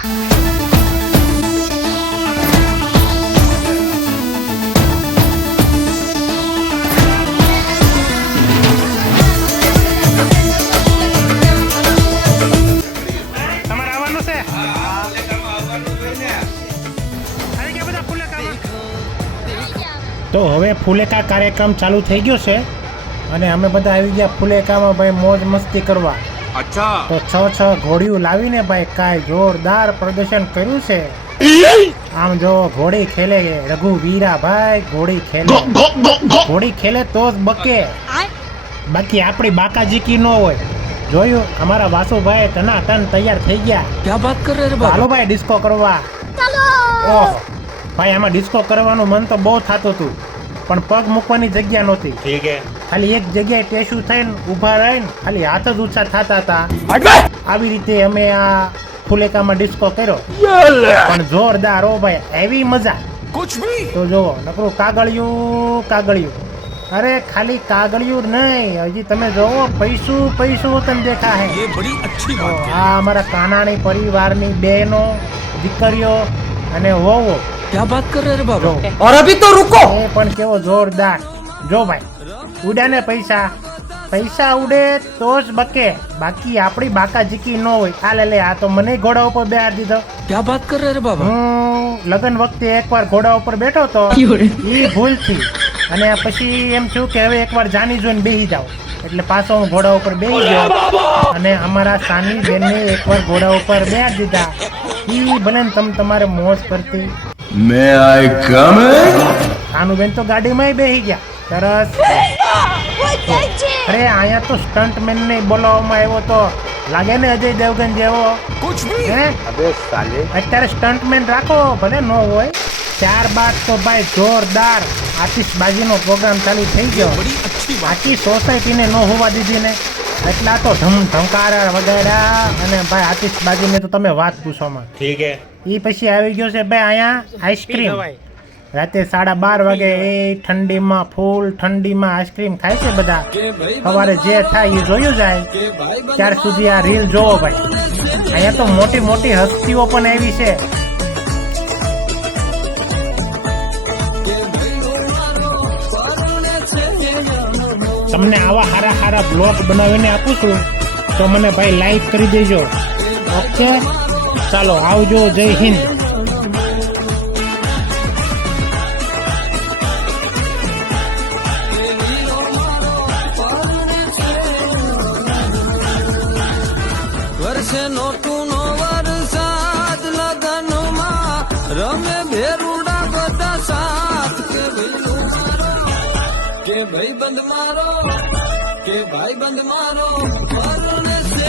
તો હવે ફુલેકા કાર્યક્રમ ચાલુ થઈ ગયો છે અને અમે બધા આવી ગયા ફુલેકામાં ભાઈ મોજ મસ્તી કરવા. અચ્છા. તો 6 ઘોડીઓ લાવીને ભાઈ કાંઈ જોરદાર પ્રદર્શન કર્યું છે. આમ જો ઘોડી ખેલે રઘુવીરા ભાઈ, ઘોડી ખેલે તો જ બકે, બાકી આપણી બાકાજીકી ન હોય. જોયું અમારા વાસુભાઈ ટના ટન તૈયાર થઈ ગયા. ક્યાં વાત કર રહે બાબા? ચાલો ભાઈ ડિસ્કો કરવા. ઓહ ભાઈ આમાં ડિસ્કો કરવાનું મન તો બહુ થતું હતું, પણ પગ મૂકવાની જગ્યા નહોતી. ઠીક હે. ખાલી એક જગ્યાએ ટેસ્યુ થઈને ઊભા રહીને ખાલી હાથ જ ઊંચા થતા હતા. આવી રીતે અમે આ ફુલેકામાં ડિસ્કો કર્યો, પણ જોરદાર હો ભાઈ, એવી મજા. તો જો નકરું કાગળિયું. અરે ખાલી કાગળિયું નહીં, હજી તમે જોવો પૈસું તને દેખા હે. આ અમારા કાનાણી પરિવારની બહેનો, દીકરીઓ અને વહુઓ. क्या बात कर रहे बाबा? और अभी तो रुको. એ પણ કેવો જોરદાર. જો ભાઈ ઉડ્યા ને પૈસા ઉડે તો જ બકે, બાકી આપણી બાકાજીકી ન હોય. આ લે આ તો મને ઘોડા ઉપર બેહાર દીધો. क्या बात कर रहे बाबा? હું લગન વખતે એકવાર ઘોડા ઉપર બેઠો તો એ ભૂલથી, અને પછી એમ થયું કે હવે એકવાર જાની જોઈને બેસી જાવ, એટલે પાછો હું ઘોડા ઉપર બેસી ગયો અને અમારા સાની બેનને એકવાર ઘોડા ઉપર બેહાર દીધા. ઈ ભલે ને તમારે મોજ કરતી. May I come in? Sanu બેન તો ગાડીમાં બેસી ગયા. સરસ. અરે અહીંયા તો સ્ટન્ટમેન ને બોલાવવામાં આવ્યો તો લાગે ને અજય દેવગન જેવો. હે અત્યારે સ્ટન્ટમેન રાખો, ભલે ન હોય. ત્યારબાદ તો ભાઈ જોરદાર આતિશબાજીનો પ્રોગ્રામ ચાલુ થઈ ગયો. આખી સોસાયટીને ન હોવા દીધી ને, એટલા તો ધમકારા વગાડ્યા, અને ભાઈ આતિશબાજીને તો તમે વાત પૂછોમાં. ઠીક હે. એ પછી આવી ગયો છે ભાઈ અહીંયા આઈસ્ક્રીમ. રાતે 12:30 વાગે એ ઠંડીમાં, ફૂલ ઠંડીમાં આઈસ્ક્રીમ ખાય છે બધા. સવારે જે થાય એ જોયું જાય. ત્યાર સુધી આ રીલ જોવો ભાઈ. અહીંયા તો મોટી મોટી હસ્તીઓ પણ એવી છે. તમને આવા હારા બ્લોગ બનાવીને આપું છું, તો મને ભાઈ લાઈક કરી દેજો. ઓકે, ચાલો આવજો. જય હિન્દ. વર્ષે નોટુનો વરસાદ લગનમાં રમે ભેરુડા બધા સાથ. કે ભાઈ બંધ મારો પરણે છે